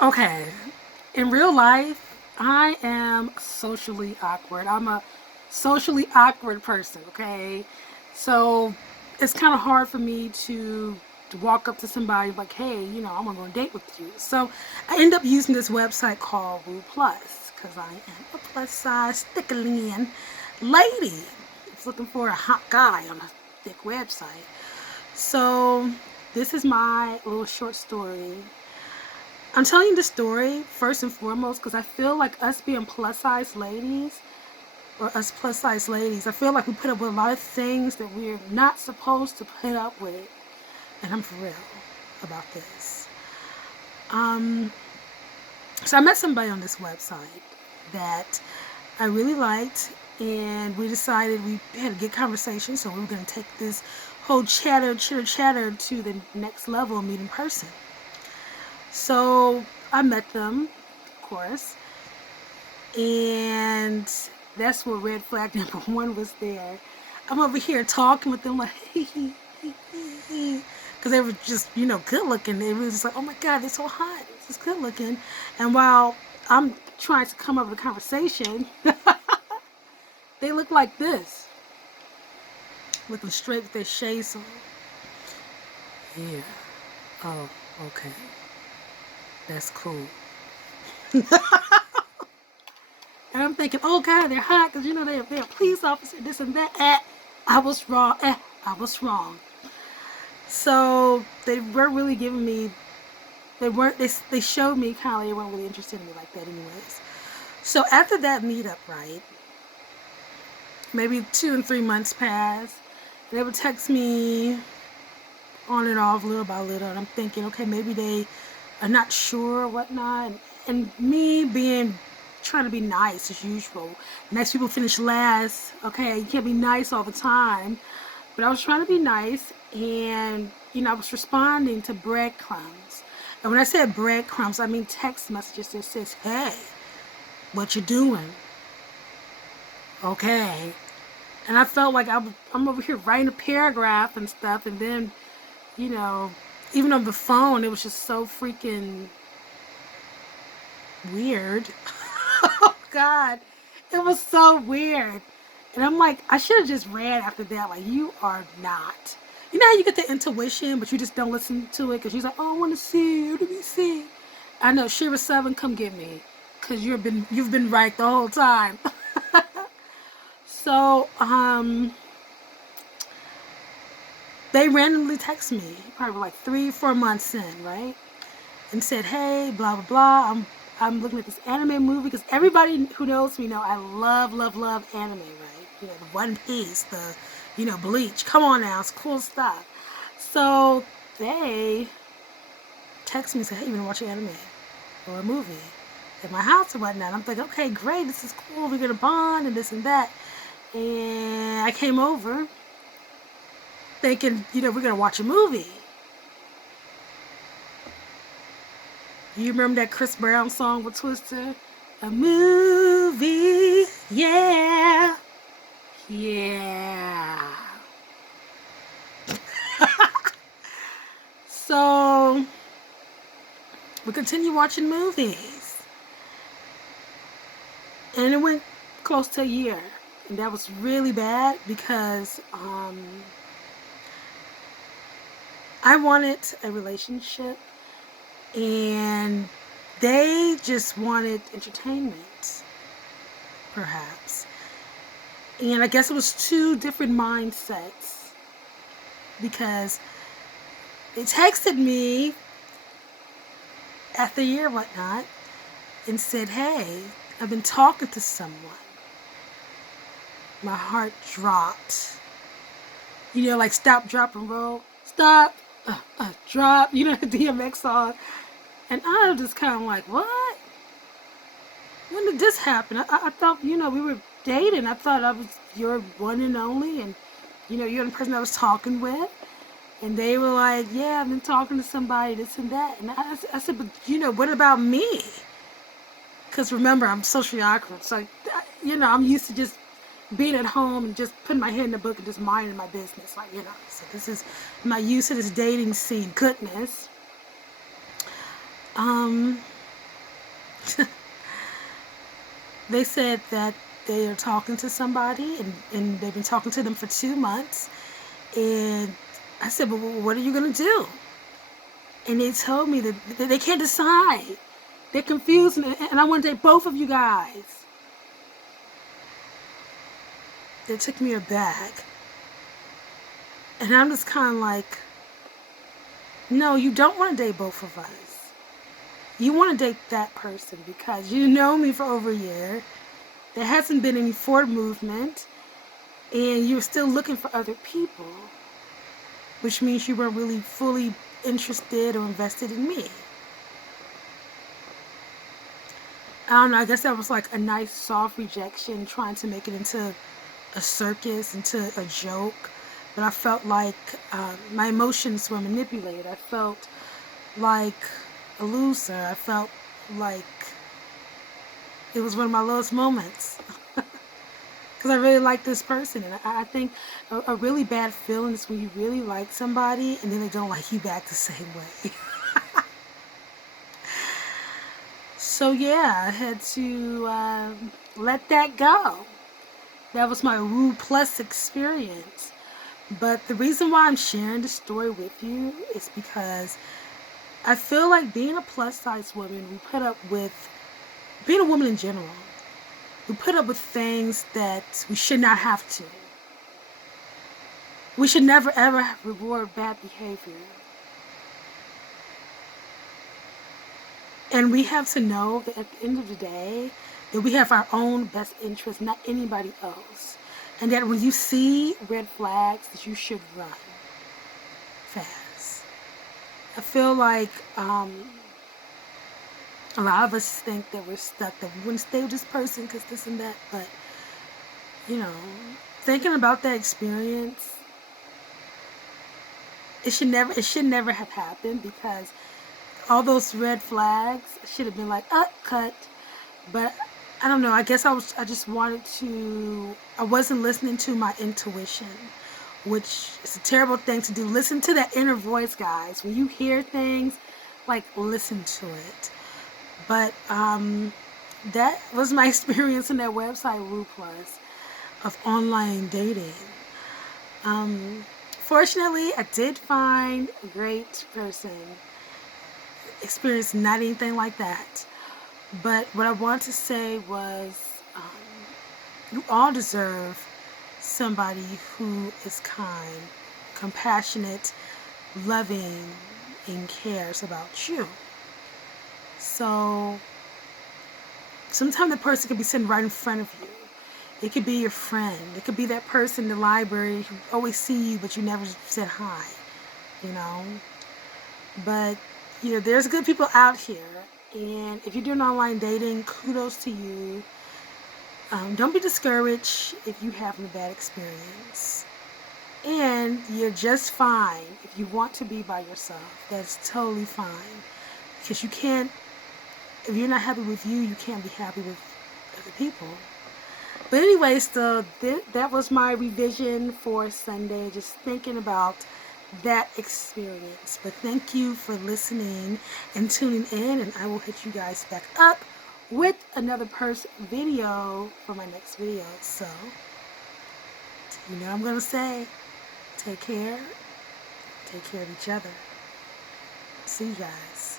Okay. In real life, I am socially awkward. I'm a socially awkward person, okay? So it's kind of hard for me to walk up to somebody like, hey, I want to go on a date with you. So I end up using this website called Wooplus because I am a plus size thickling lady. I was looking for a hot guy on a thick website. So this is my little short story. I'm telling you the story first and foremost because I feel like us being plus size ladies, or us plus size ladies, I feel like we put up with a lot of things that we're not supposed to put up with. And I'm for real about this. Um, so I met somebody on this website that I really liked, and we decided we had a good conversation, so we were going to take this whole chitter chatter to the next level and meet in person. So I met them, of course, and that's where red flag number one was there. I'm over here talking with them like, because they were just, good looking. It was just like, oh my God, they're so hot. This is good looking. And while I'm trying to come up with a conversation, they look like this, looking straight with their shades on. Yeah. Oh, okay. That's cool. And I'm thinking, oh God, they're hot because they're a police officer, this and that. I was wrong. I was wrong. So they weren't really giving me. They weren't. They showed me kind of they weren't really interested in me like that, anyways. So after that meetup, right? Maybe 2 and 3 months passed. And they would text me on and off, little by little, and I'm thinking, okay, maybe they are not sure or whatnot. And me being trying to be nice as usual. Nice people finish last. Okay, you can't be nice all the time. But I was trying to be nice, and I was responding to breadcrumbs. And when I said breadcrumbs, I mean text messages that says, "Hey, what you doing?" Okay. And I felt like I'm over here writing a paragraph and stuff, and then, you know, even on the phone, it was just so freaking weird. Oh God, it was so weird. And I'm like, I should have just ran after that. Like, you are not. You know how you get the intuition, but you just don't listen to it because you're like, oh, I want to see you. Let me see. I know, Shiva Seven, come get me, because you've been right the whole time. So, they randomly text me, probably like 3, 4 months in, right? And said, hey, blah blah blah. I'm looking at this anime movie because everybody who knows me know I love love love anime, right? The One Piece, the Bleach. Come on now, it's cool stuff. So they text me and say, hey, you wanna watch an anime or a movie at my house or whatnot? I'm like, okay, great, this is cool. We're gonna bond and this and that. And I came over thinking, we're gonna watch a movie. You remember that Chris Brown song with Twister? A movie, yeah, yeah. So we continue watching movies, and it went close to a year, and that was really bad because I wanted a relationship, and they just wanted entertainment, perhaps. And I guess it was two different mindsets because they texted me after a year or whatnot and said, hey, I've been talking to someone. My heart dropped. Like stop, drop, and roll. Stop, drop. The DMX song. And I was just kind of like, what? When did this happen? I thought, we were dating. I thought I was your one and only, and, you're the person I was talking with. And they were like, yeah, I've been talking to somebody, this and that. And I said, but, what about me? Because remember, I'm socially awkward. So, I'm used to just being at home and just putting my head in the book and just minding my business. Like, so this is, I'm not used to this dating scene. Goodness. They said that they are talking to somebody, and they've been talking to them for 2 months. And I said, "But what are you going to do?" And they told me that they can't decide. They're confused, and I want to date both of you guys. They took me aback. And I'm just kind of like, no, you don't want to date both of us. You want to date that person because you know me for over a year. There hasn't been any forward movement, and you're still looking for other people, which means you weren't really fully interested or invested in me. I don't know, I guess that was like a nice soft rejection, trying to make it into a circus, into a joke. But I felt like my emotions were manipulated. I felt like a loser. I felt like it was one of my lowest moments. Because I really like this person. And I think a really bad feeling is when you really like somebody and then they don't like you back the same way. So yeah, I had to let that go. That was my Wooplus experience. But the reason why I'm sharing this story with you is because I feel like being a plus size woman, we put up with, being a woman in general, we put up with things that we should not have to. We should never ever reward bad behavior. And we have to know that at the end of the day, that we have our own best interest, not anybody else. And that when you see red flags, that you should run fast. I feel like a lot of us think that we're stuck, that we wouldn't stay with this person because this and that. But, you know, thinking about that experience, it should never have happened, because all those red flags should have been like, cut. But I don't know, I guess I wasn't listening to my intuition, which is a terrible thing to do. Listen to that inner voice, guys. When you hear things, like, listen to it. But that was my experience in that website, Wooplus, of online dating. Fortunately, I did find a great person. Experienced not anything like that. But what I want to say was, you all deserve somebody who is kind, compassionate, loving, and cares about you. So sometimes the person could be sitting right in front of you. It could be your friend. It could be that person in the library who always see you but you never said hi, you know. But, you know, there's good people out here. And if you're doing online dating, kudos to you. Don't be discouraged if you're having a bad experience. And you're just fine if you want to be by yourself. That's totally fine. Because you can't, if you're not happy with you, you can't be happy with other people. But anyways, that was my revision for Sunday. Just thinking about that experience. But thank you for listening and tuning in, and I will hit you guys back up with another video for my next video. So, you know what I'm going to say. Take care of each other. See you guys.